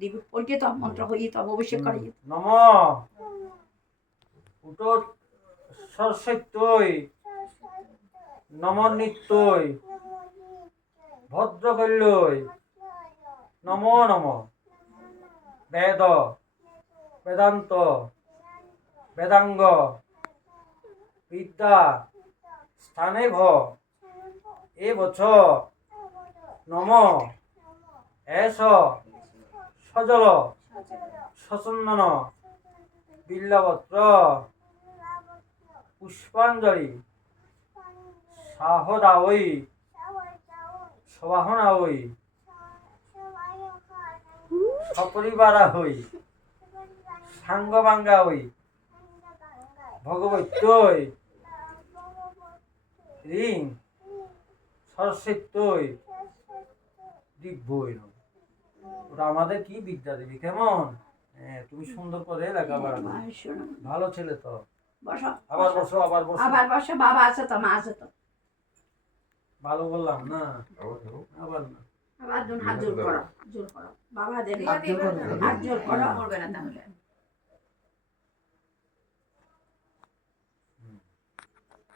দিবি ওইটি তো মন্ত্র হই তো অবশ্যই করে নম উটো সরস্বত্যই নম নিত্যই ভদ্রকল্যই নমো নম বেদ বেদান্ত বেদাঙ্গ বিদ্যা স্থানে ভ এ বছ নম এস সজল সচন্দন বিল্লপত্র পুষ্পাঞ্জলি সাহদা ওই সবাহনা ওই সপরিবারা হই সাঙ্গবাঙ্গা ওই ভগবত্যই রিং সরস্বত্যই দিব্যই। ওরা আমাদের কি বিদ্যা দেবী, কেমন? তুমি সুন্দর করে লেখাপড়া ভালো ছেলে তো। বসো আবার বসো, আবার বসো, আবার বসো। বাবা আছে তো, মা আছে তো। ভালো বললাম না? আবার না, আবার হাত জোর করো, জোর করো। বাবা দেবে হাত জোর করো, করবে না তাহলে।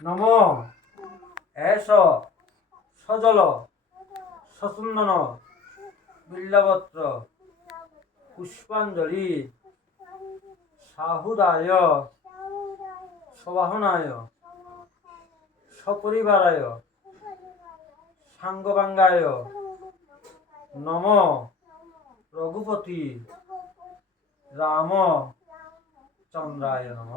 নম এস সজল সচন্দন বিল্লপত্র পুষ্পাঞ্জলি সাহুদায় সবাহনায় সপরিবারায় সাঙ্গবাঙ্গায় নম রঘুপতি রাম চন্দ্রায় নম।